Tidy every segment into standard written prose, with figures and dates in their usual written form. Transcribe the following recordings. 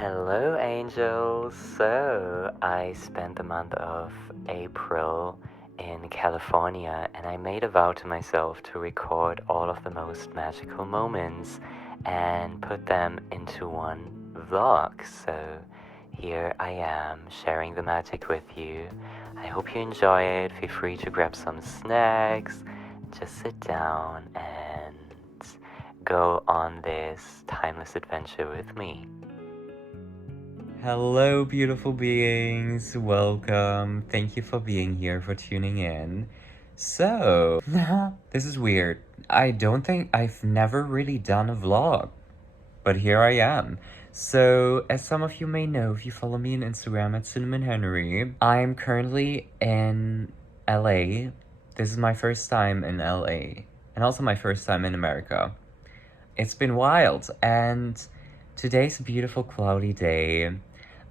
Hello, angels. So, I spent the month of April in California and I made a vow to myself to record all of the most magical moments and put them into one vlog. So, here I am sharing the magic with you. I hope you enjoy it. Feel free to grab some snacks, just sit down and go on this timeless adventure with me. Hello, beautiful beings. Welcome. Thank you for being here, for tuning in. So, this is weird. I don't think I've never really done a vlog, but here I am. So, as some of you may know, if you follow me on Instagram at Cinnamon Henry, I'm currently in LA. This is my first time in LA, and also my first time in America. It's been wild, and today's a beautiful cloudy day.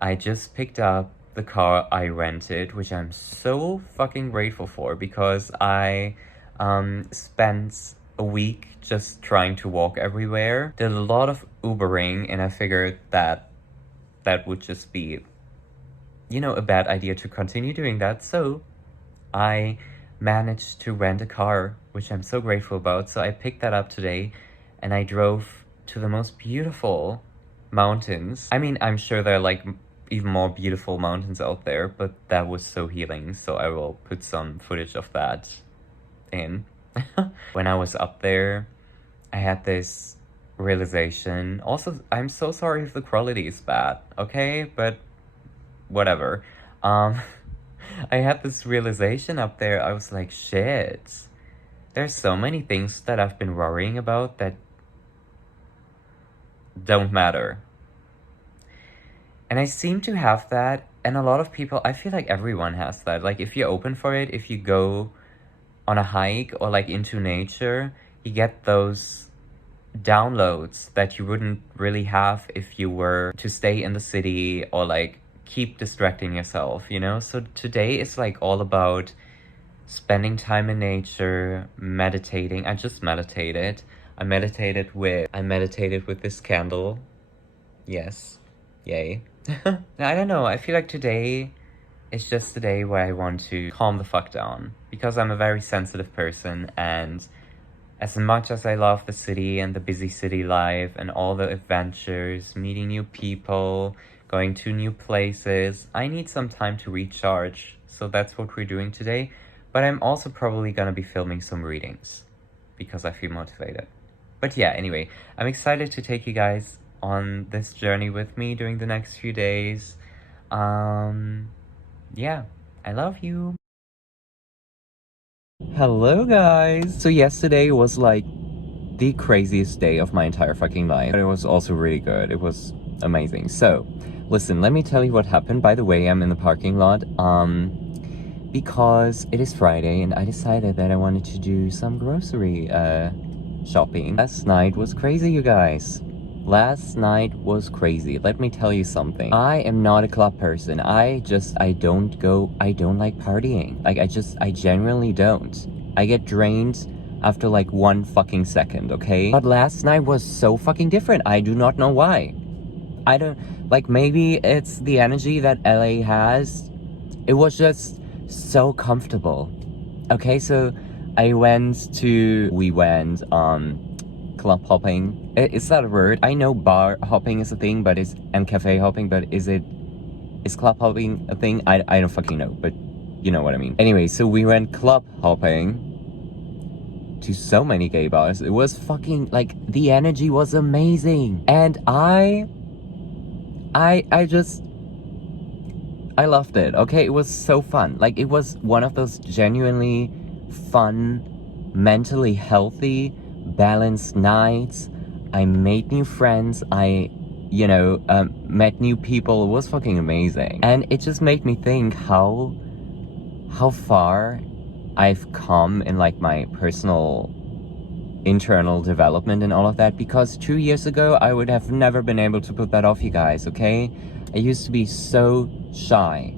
I just picked up the car I rented, which I'm so fucking grateful for because I spent a week just trying to walk everywhere. Did a lot of Ubering, and I figured that that would just be, a bad idea to continue doing that. So I managed to rent a car, which I'm so grateful about. So I picked that up today and I drove to the most beautiful mountains. I mean, I'm sure there are like even more beautiful mountains out there, but that was so healing. So I will put some footage of that in. When I was up there, I had this realization. Also, I'm so sorry if the quality is bad, okay? But whatever. I had this realization up there. I was like, shit. There's so many things that I've been worrying about that don't matter. And I seem to have that, and a lot of people, I feel like everyone has that. Like, if you're open for it, if you go on a hike or like into nature, you get those downloads that you wouldn't really have if you were to stay in the city or like keep distracting yourself, So today is like all about spending time in nature, meditating. I just meditated. I meditated with this candle. Yes. Yay. I don't know. I feel like today is just the day where I want to calm the fuck down because I'm a very sensitive person, and as much as I love the city and the busy city life and all the adventures, meeting new people, going to new places, I need some time to recharge. So that's what we're doing today. But I'm also probably gonna be filming some readings because I feel motivated. But yeah, anyway, I'm excited to take you guys on this journey with me during the next few days. Yeah, I love you. Hello, guys. So yesterday was like the craziest day of my entire fucking life, but it was also really good. It was amazing. So, listen, let me tell you what happened. By the way, I'm in the parking lot, because it is Friday and I decided that I wanted to do some grocery, shopping. Last night was crazy, you guys. Last night was crazy. Let me tell you something. I am not a club person. I don't like partying. Like, I genuinely don't. I get drained after like 1 fucking second, okay? But last night was so fucking different. I do not know why. I don't, like, maybe it's the energy that LA has. It was just so comfortable. Okay, so we went, club hopping. Is that a word? I know bar hopping is a thing, and cafe hopping, but is club hopping a thing? I don't fucking know, but you know what I mean. Anyway, so we went club hopping to so many gay bars. It was fucking, like, the energy was amazing. And I loved it, okay? It was so fun. Like, it was one of those genuinely fun, mentally healthy, balanced nights. I made new friends. I met new people. It was fucking amazing. And it just made me think how far I've come in like my personal internal development and all of that, because 2 years ago I would have never been able to put that off, you guys, okay? I used to be so shy.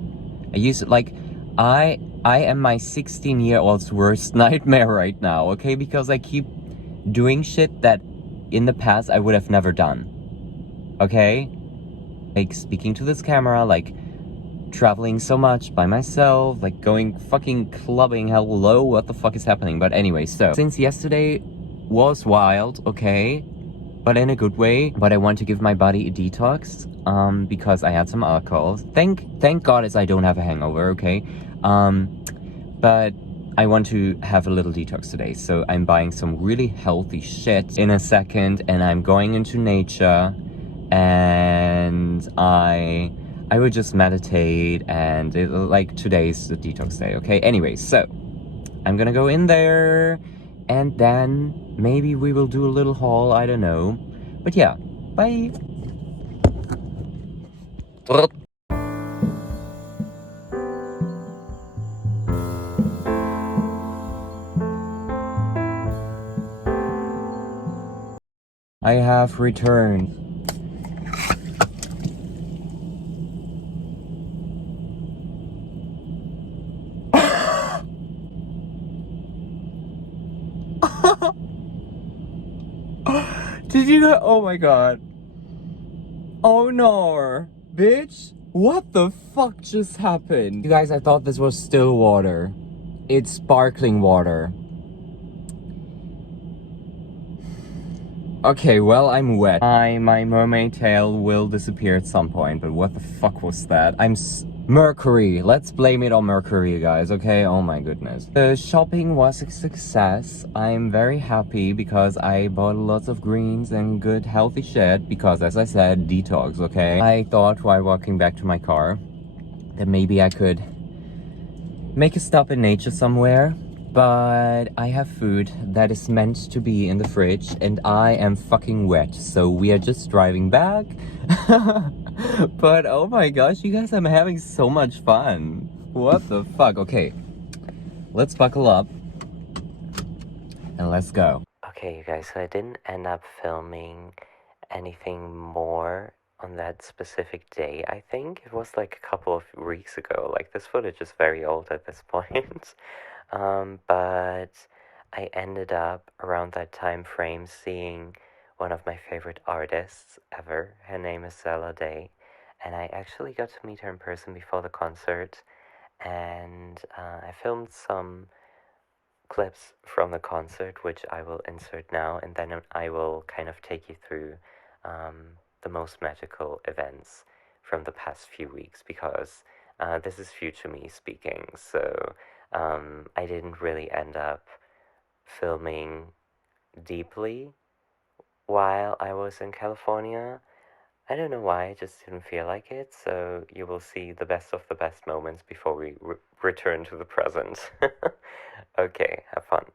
I am my 16-year-old's worst nightmare right now, okay? Because I keep doing shit that in the past I would have never done, okay? like speaking to this camera, like traveling so much by myself, like going fucking clubbing. Hello, what the fuck is happening? But anyway, so since yesterday was wild, okay, but in a good way. But I want to give my body a detox, because I had some alcohol. Thank God I don't have a hangover, okay? But I want to have a little detox today, so I'm buying some really healthy shit in a second, and I'm going into nature, and I would just meditate, and like today's the detox day, okay? Anyway, so I'm gonna go in there, and then maybe we will do a little haul, I don't know. But yeah, bye. I have returned. Did you? Oh my god. Oh no. Bitch, what the fuck just happened? You guys, I thought this was still water. It's sparkling water. Okay, well, I'm wet. My mermaid tail will disappear at some point, but what the fuck was that? Mercury. Let's blame it on Mercury, guys, okay? Oh my goodness. The shopping was a success. I'm very happy because I bought lots of greens and good healthy shit because, as I said, detox, okay? I thought while walking back to my car that maybe I could make a stop in nature somewhere. But I have food that is meant to be in the fridge and I am fucking wet. So we are just driving back. But oh my gosh, you guys, I'm having so much fun. What the fuck? Okay, let's buckle up and let's go. Okay, you guys, so I didn't end up filming anything more on that specific day. I think it was like a couple of weeks ago. Like, this footage is very old at this point. But I ended up around that time frame seeing one of my favorite artists ever. Her name is Zella Day, and I actually got to meet her in person before the concert. And I filmed some clips from the concert, which I will insert now, and then I will kind of take you through the most magical events from the past few weeks because this is future me speaking. So I didn't really end up filming deeply while I was in California. I don't know why, I just didn't feel like it. So you will see the best of the best moments before we return to the present. Okay, have fun.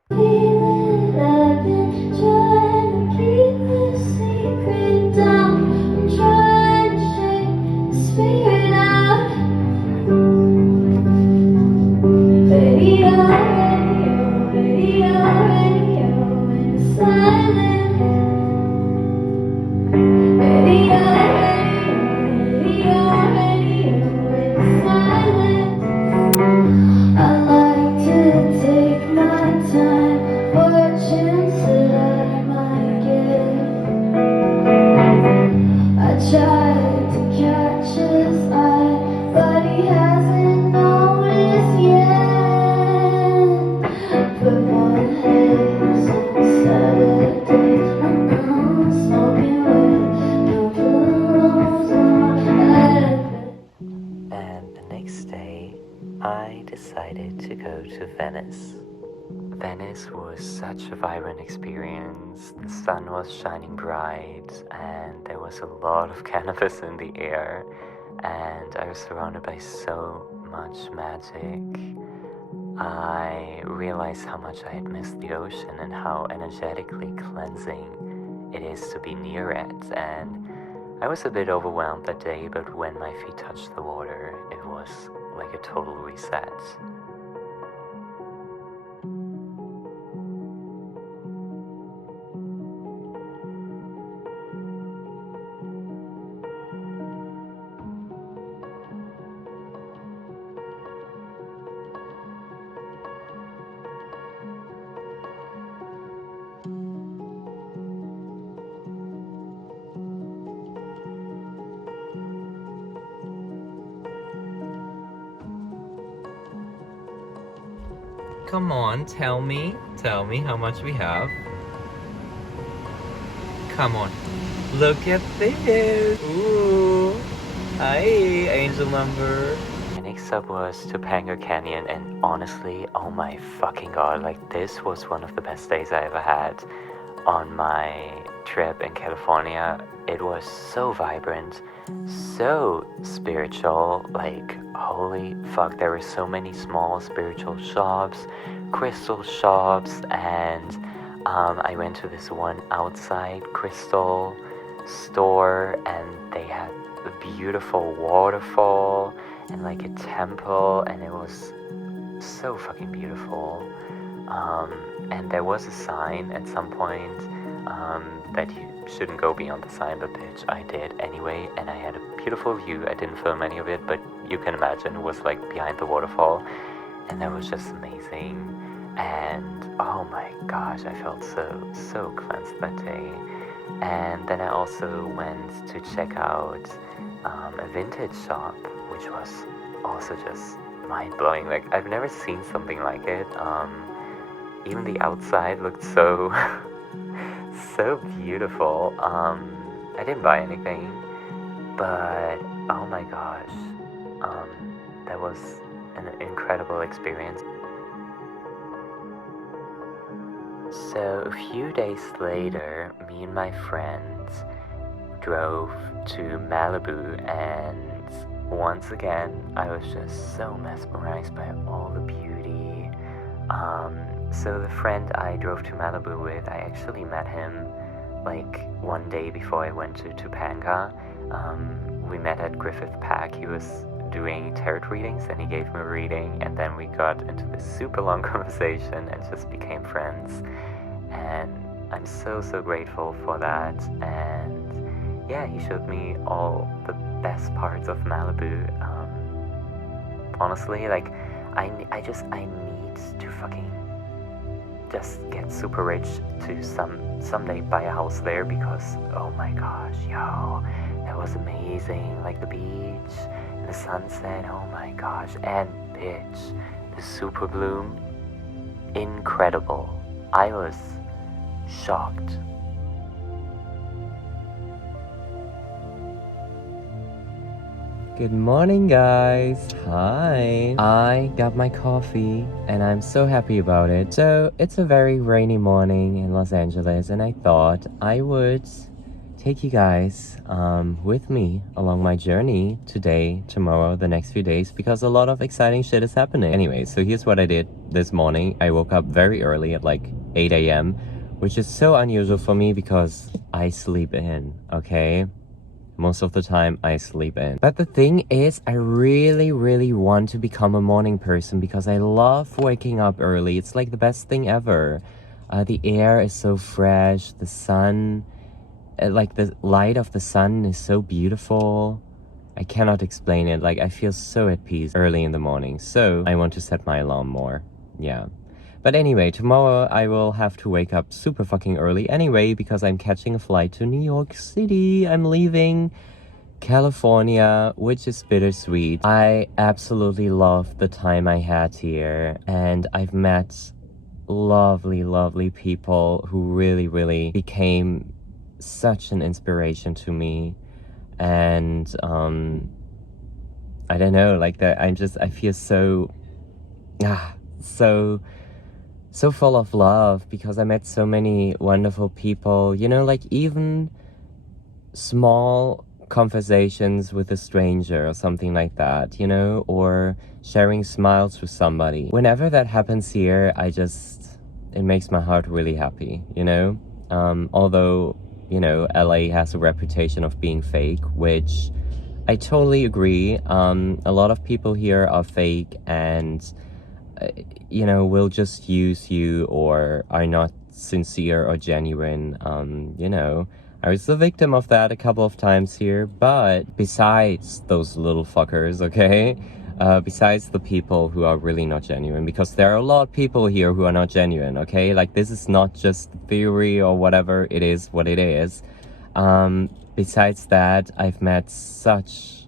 I decided to go to Venice. Venice was such a vibrant experience. The sun was shining bright, and there was a lot of cannabis in the air, and I was surrounded by so much magic. I realized how much I had missed the ocean and how energetically cleansing it is to be near it, and I was a bit overwhelmed that day, but when my feet touched the water, it was like a total reset. Come on, tell me how much we have. Come on, look at this. Ooh, hi, angel number. My next stop was Topanga Canyon, and honestly, oh my fucking god, like this was one of the best days I ever had on my trip in California. It was so vibrant, so spiritual, like holy fuck, there were so many small spiritual shops, crystal shops, and I went to this one outside crystal store, and they had a beautiful waterfall and like a temple, and it was so fucking beautiful. And there was a sign at some point that you shouldn't go beyond the sign, but bitch, I did anyway, and I had a beautiful view. I didn't film any of it, but you can imagine it was like behind the waterfall, and that was just amazing. And oh my gosh, I felt so cleansed that day. And then I also went to check out a vintage shop, which was also just mind-blowing. Like, I've never seen something like it. Even the outside looked so so beautiful. I didn't buy anything, but oh my gosh, that was an incredible experience. So a few days later, me and my friends drove to Malibu, and once again, I was just so mesmerized by all the beauty. So the friend I drove to Malibu with, I actually met him like one day before I went to Topanga. We met at Griffith Park. He was doing tarot readings, and he gave me a reading, and then we got into this super long conversation and just became friends. And I'm so grateful for that. And yeah, he showed me all the best parts of Malibu. Honestly, like I need to fucking just get super rich to someday buy a house there, because oh my gosh, yo, that was amazing. Like the beach and the sunset, oh my gosh. And bitch, the super bloom, incredible. I was shocked. Good morning, guys. Hi. I got my coffee, and I'm so happy about it. So it's a very rainy morning in Los Angeles, and I thought I would take you guys with me along my journey today, tomorrow, the next few days, because a lot of exciting shit is happening. Anyway, so here's what I did this morning. I woke up very early at like 8 a.m., which is so unusual for me because I sleep in, okay? Most of the time I sleep in. But the thing is, I really want to become a morning person because I love waking up early. It's like the best thing ever. The air is so fresh, the sun, like the light of the sun is so beautiful. I cannot explain it. Like, I feel so at peace early in the morning. So I want to set my alarm more. Yeah. But anyway, tomorrow I will have to wake up super fucking early anyway, because I'm catching a flight to New York City. I'm leaving California, which is bittersweet. I absolutely love the time I had here, and I've met lovely people who really became such an inspiration to me. And I don't know, like that I feel so full of love because I met so many wonderful people, you know, like even small conversations with a stranger or something like that, you know, or sharing smiles with somebody. Whenever that happens here, it makes my heart really happy, you know? Although, you know, LA has a reputation of being fake, which I totally agree. A lot of people here are fake and you know, will just use you or are not sincere or genuine. You know, I was the victim of that a couple of times here, but besides those little fuckers, okay, besides the people who are really not genuine, because there are a lot of people here who are not genuine, okay, like this is not just theory or whatever, it is what it is. Besides that, I've met such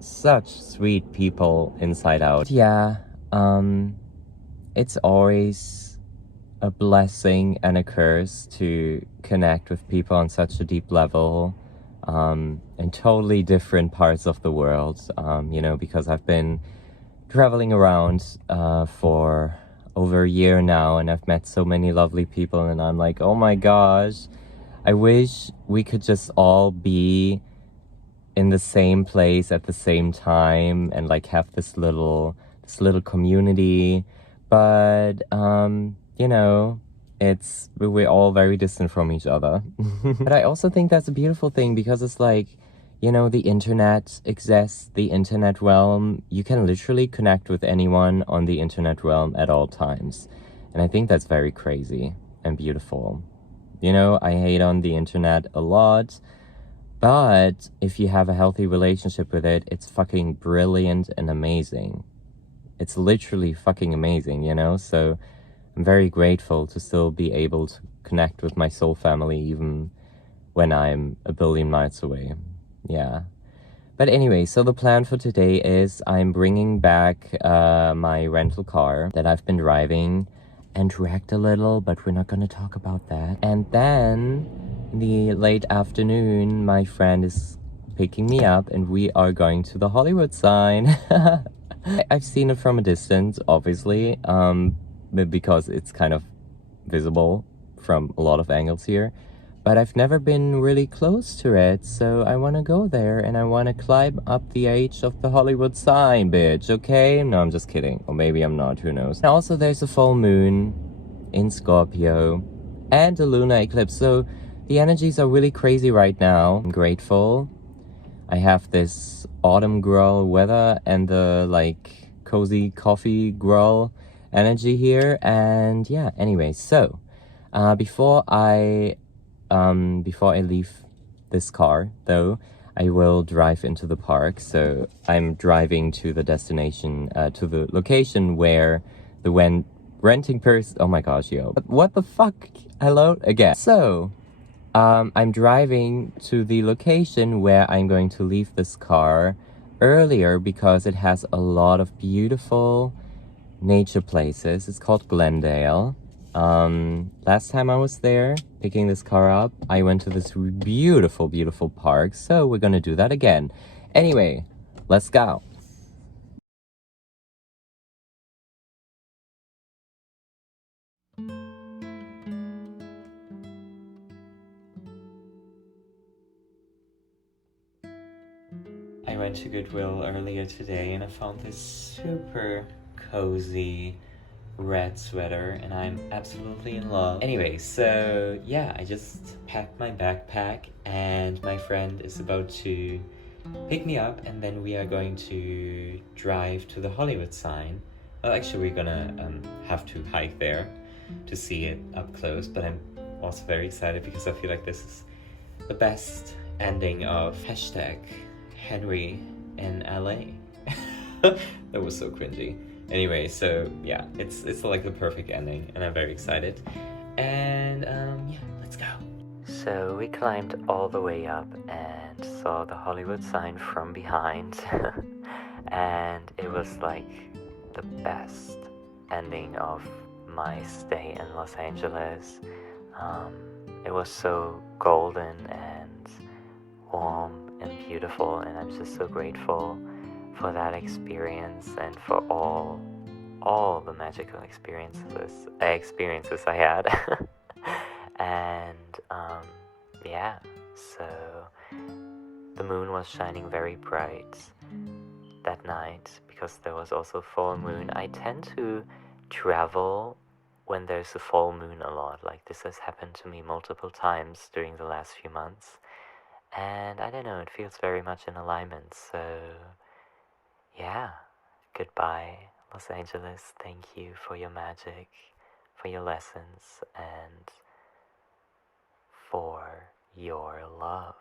sweet people inside out. Yeah, it's always a blessing and a curse to connect with people on such a deep level, in totally different parts of the world, because I've been traveling around for over a year now, and I've met so many lovely people, and I'm like, oh my gosh, I wish we could just all be in the same place at the same time and like have this little community. But we're all very distant from each other. But I also think that's a beautiful thing, because it's like, the internet exists, the internet realm. You can literally connect with anyone on the internet realm at all times. And I think that's very crazy and beautiful. I hate on the internet a lot, but if you have a healthy relationship with it, it's fucking brilliant and amazing. It's literally fucking amazing, So I'm very grateful to still be able to connect with my soul family even when I'm a billion miles away. Yeah. But anyway, so the plan for today is I'm bringing back my rental car that I've been driving and wrecked a little, but we're not going to talk about that. And then in the late afternoon, my friend is picking me up and we are going to the Hollywood sign. I've seen it from a distance, obviously, because it's kind of visible from a lot of angles here. But I've never been really close to it, so I want to go there and I want to climb up the edge of the Hollywood sign, bitch, okay? No, I'm just kidding. Or maybe I'm not, who knows. And also, there's a full moon in Scorpio and a lunar eclipse, so the energies are really crazy right now. I'm grateful. I have this autumn girl weather and the, cozy coffee girl energy here. And yeah, anyway, so before I leave this car, though, I will drive into the park. So I'm driving to the destination, to the location where the renting person. Oh my gosh, yo! What the fuck? Hello again. So, I'm driving to the location where I'm going to leave this car earlier because it has a lot of beautiful nature places. It's called Glendale. Last time I was there picking this car up, I went to this beautiful, beautiful park. So we're gonna do that again. Anyway, let's go. I went to Goodwill earlier today and I found this super cozy red sweater and I'm absolutely in love. Anyway, so yeah, I just packed my backpack and my friend is about to pick me up and then we are going to drive to the Hollywood sign. Well, actually, we're gonna have to hike there to see it up close, but I'm also very excited because I feel like this is the best ending of hashtag Henry in LA. That was so cringy. Anyway, so yeah, it's like the perfect ending, and I'm very excited. And yeah, let's go. So we climbed all the way up and saw the Hollywood sign from behind, and it was like the best ending of my stay in Los Angeles. It was so golden and warm and beautiful, and I'm just so grateful for that experience and for all the magical experiences I had. And yeah, so the moon was shining very bright that night because there was also full moon. I tend to travel when there's a full moon a lot. Like, this has happened to me multiple times during the last few months, and I don't know, it feels very much in alignment. So yeah, goodbye, Los Angeles. Thank you for your magic, for your lessons, and for your love.